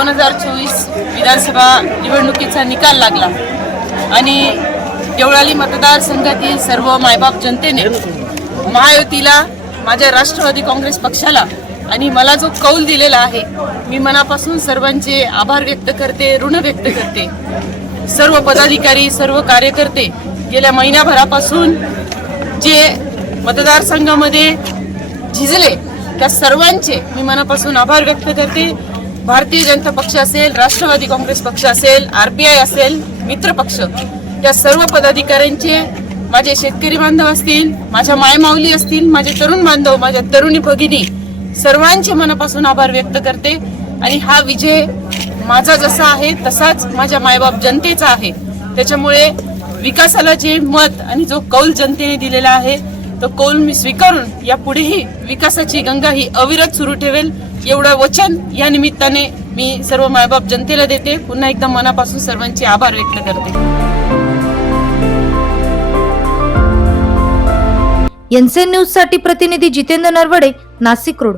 दोन हजार चोवीस विधानसभा निवडणुकीचा निकाल लागला आणि देवळाली मतदारसंघातील सर्व मायबाप जनतेने महायुतीला माझ्या राष्ट्रवादी काँग्रेस पक्षाला आणि मला जो कौल दिलेला आहे मी मनापासून सर्वांचे आभार व्यक्त करते ऋण व्यक्त करते. सर्व पदाधिकारी सर्व कार्यकर्ते गेल्या महिन्याभरापासून जे मतदारसंघामध्ये झिजले त्या सर्वांचे मी मनापासून आभार व्यक्त करते. भारतीय जनता पक्ष असेल राष्ट्रवादी काँग्रेस पक्ष असेल आर आय असेल मित्र पक्ष या सर्व पदाधिकाऱ्यांचे माझे शेतकरी बांधव असतील माझ्या मायमाऊली असतील माझे तरुण बांधव माझ्या तरुणी भगिनी सर्वांचे मनापासून आभार व्यक्त करते. आणि हा विजय माझा जसा आहे तसाच माझ्या मायबाप जनतेचा आहे. त्याच्यामुळे विकासाला जे मत आणि जो कौल जनतेने दिलेला आहे तो कौल मी स्वीकारून यापुढेही विकासाची गंगा ही अविरत सुरू ठेवेल. एवढं वचन या निमित्ताने मी सर्व मायबाप जनतेला देते. पुन्हा एकदा मनापासून सर्वांचे आभार व्यक्त करते. एनसीएन न्यूजसाठी प्रतिनिधी जितेंद्र नरवडे नाशिक रोड.